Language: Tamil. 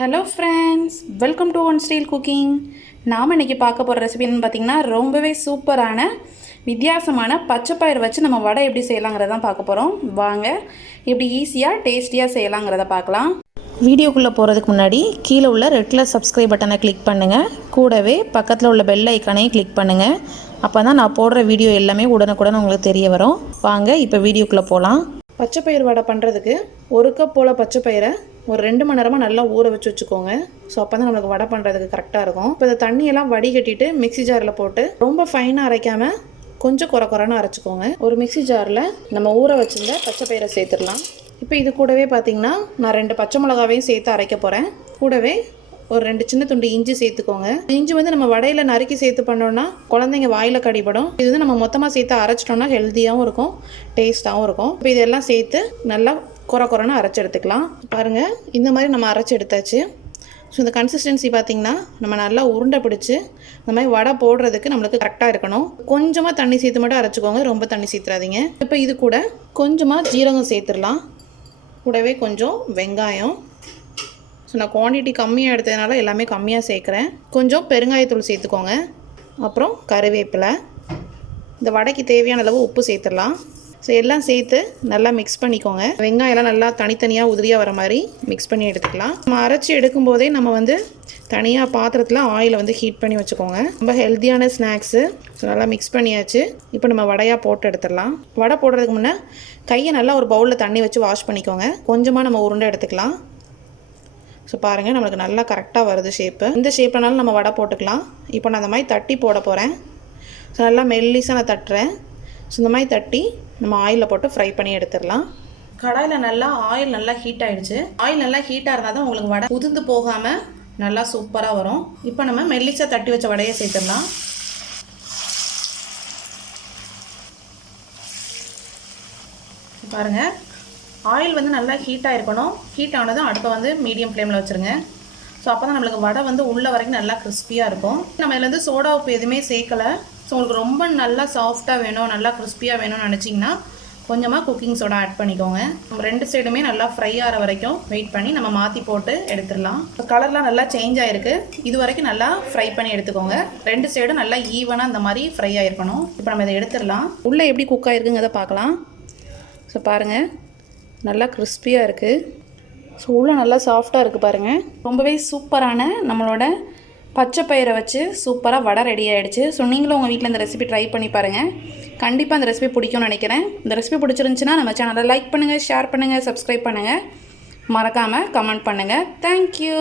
Hello friends, welcome to one style cooking. நாம் இன்றைக்கி பார்க்க போகிற ரெசிபி என்னன்னு பார்த்தீங்கன்னா ரொம்பவே சூப்பரான வித்தியாசமான பச்சைப்பயிறு வச்சு நம்ம வடை எப்படி செய்யலாங்கிறதான் பார்க்க போகிறோம். வாங்க எப்படி ஈஸியாக டேஸ்டியாக செய்யலாங்கிறத பார்க்கலாம். வீடியோக்குள்ளே போகிறதுக்கு முன்னாடி கீழே உள்ள ரெட் கலர் சப்ஸ்கிரைப் பட்டனை கிளிக் பண்ணுங்கள். கூடவே பக்கத்தில் உள்ள பெல் ஐக்கானையும் கிளிக் பண்ணுங்கள். அப்போ தான் நான் போடுற வீடியோ எல்லாமே உடனுக்குடன் உங்களுக்கு தெரிய வரும். வாங்க இப்போ வீடியோக்குள்ளே போகலாம். பச்சைப்பயிறு வடை பண்ணுறதுக்கு 1 கப் போல் பச்சைப்பயிரை ஒரு 2 மணி நேரமாக நல்லா ஊற வச்சுக்கோங்க. ஸோ அப்போ தான் நம்மளுக்கு வடை பண்ணுறதுக்கு கரெக்டாக இருக்கும். இப்போ இந்த தண்ணியெல்லாம் வடிகட்டிட்டு மிக்ஸி ஜாரில் போட்டு ரொம்ப ஃபைனாக அரைக்காமல் கொஞ்சம் குறைன்னு அரைச்சிக்கோங்க. ஒரு மிக்ஸி ஜாரில் நம்ம ஊற வச்சுருந்த பச்சைப்பயிரை சேர்த்துடலாம். இப்போ இது கூடவே பார்த்திங்கன்னா நான் 2 பச்சை மிளகாவையும் சேர்த்து அரைக்க போகிறேன். கூடவே ஒரு 2 சின்ன துண்டு இஞ்சி சேர்த்துக்கோங்க. இஞ்சி நம்ம வடையில் நறுக்கி சேர்த்து பண்ணோன்னா குழந்தைங்க வாயில் கடிபடும். இது நம்ம மொத்தமாக சேர்த்து அரைச்சிட்டோம்னா ஹெல்த்தியாகவும் இருக்கும், டேஸ்ட்டாகவும் இருக்கும். இப்போ இதெல்லாம் சேர்த்து நல்லா குறைன்னு அரைச்சி எடுத்துக்கலாம். பாருங்கள், இந்த மாதிரி நம்ம அரைச்சி எடுத்தாச்சு. ஸோ இந்த கன்சிஸ்டன்சி பார்த்திங்கன்னா நம்ம நல்லா உருண்டை பிடிச்சி இந்த மாதிரி வடை போடுறதுக்கு நம்மளுக்கு கரெக்டாக இருக்கணும். கொஞ்சமாக தண்ணி சேர்த்து மட்டும் அரைச்சிக்கோங்க, ரொம்ப தண்ணி சேர்த்துறாதீங்க. இப்போ இது கூட கொஞ்சமாக ஜீரகம் சேர்த்துடலாம். கூடவே கொஞ்சம் வெங்காயம். ஸோ நான் குவான்டிட்டி கம்மியாக எடுத்ததுனால எல்லாமே கம்மியாக சேர்க்குறேன். கொஞ்சம் பெருங்காயத்தூள் சேர்த்துக்கோங்க. அப்புறம் கருவேப்பிலை. இந்த வடைக்கு தேவையான அளவு உப்பு சேர்த்துடலாம். ஸோ எல்லாம் சேர்த்து நல்லா மிக்ஸ் பண்ணிக்கோங்க. வெங்காயம்லாம் நல்லா தனித்தனியாக உதிரியாக வர மாதிரி மிக்ஸ் பண்ணி எடுத்துக்கலாம். நம்ம அரைச்சி எடுக்கும்போதே நம்ம தனியாக பாத்திரத்தில் ஆயிலை ஹீட் பண்ணி வச்சுக்கோங்க. ரொம்ப ஹெல்த்தியான ஸ்நாக்ஸு. ஸோ நல்லா மிக்ஸ் பண்ணியாச்சு. இப்போ நம்ம வடையாக போட்டு எடுத்துடலாம். வடை போடுறதுக்கு முன்னே கையை நல்லா ஒரு பவுலில் தண்ணி வச்சு வாஷ் பண்ணிக்கோங்க. கொஞ்சமாக நம்ம உருண்டை எடுத்துக்கலாம். ஸோ பாருங்கள், நம்மளுக்கு நல்லா கரெக்டாக வருது ஷேப்பு. இந்த ஷேப்னாலும் நம்ம வடை போட்டுக்கலாம். இப்போ நான் அந்த மாதிரி தட்டி போட போகிறேன். ஸோ நல்லா மெல்லிஸாக நான் தட்டுறேன். ஸோ இந்த மாதிரி தட்டி நம்ம ஆயிலில் போட்டு ஃப்ரை பண்ணி எடுத்துடலாம். கடாயில் நல்லா ஆயில் நல்லா ஹீட் ஆகிடுச்சு. ஆயில் நல்லா ஹீட்டாக இருந்தால் தான் உங்களுக்கு வடை உதிர்ந்து போகாமல் நல்லா சூப்பராக வரும். இப்போ நம்ம மெல்லிஸாக தட்டி வச்ச வடையை சேர்த்துடலாம். பாருங்கள், ஆயில் நல்லா ஹீட்டாக இருக்கணும். ஹீட் ஆனதும் அடுப்பை மீடியம் ஃப்ளேமில் வச்சுருங்க. ஸோ அப்போ தான் நம்மளுக்கு வடை உள்ள வரைக்கும் நல்லா கிறிஸ்பியாக இருக்கும். நம்ம இதில் சோடா உப்பு எதுவுமே சேர்க்கலை. ஸோ உங்களுக்கு ரொம்ப நல்லா சாஃப்டாக வேணும், நல்லா கிறிஸ்பியாக வேணும்னு நினச்சிங்கன்னா கொஞ்சமாக குக்கிங் சோடா ஆட் பண்ணிக்கோங்க. நம்ம 2 சைடுமே நல்லா ஃப்ரை ஆகிற வரைக்கும் வெயிட் பண்ணி நம்ம மாற்றி போட்டு எடுத்துடலாம். கலர்லாம் நல்லா சேஞ்ச் ஆகிருக்கு. இது வரைக்கும் நல்லா ஃப்ரை பண்ணி எடுத்துக்கோங்க. 2 சைடும் நல்லா ஈவனாக இந்த மாதிரி ஃப்ரை ஆகிருக்கணும். இப்போ நம்ம இதை எடுத்துடலாம். உள்ளே எப்படி குக் ஆகிருக்குங்கிறத பார்க்கலாம். ஸோ பாருங்கள், நல்லா கிறிஸ்பியாக இருக்குது. ஸோ உள்ளே நல்லா சாஃப்டாக இருக்குது பாருங்கள். ரொம்பவே சூப்பரான நம்மளோட பச்சைப்பயிரை வச்சு சூப்பராக வடை ரெடி ஆகிடுச்சு. ஸோ நீங்களும் உங்கள் வீட்டில் இந்த ரெசிபி ட்ரை பண்ணி பாருங்கள். கண்டிப்பாக இந்த ரெசிபி பிடிக்கும்னு நினைக்கிறேன். இந்த ரெசிபி பிடிச்சிருந்துச்சுன்னா நம்ம சேனலை லைக் பண்ணுங்கள், ஷேர் பண்ணுங்கள், சப்ஸ்கிரைப் பண்ணுங்கள், மறக்காமல் கமெண்ட் பண்ணுங்கள். தேங்க்யூ.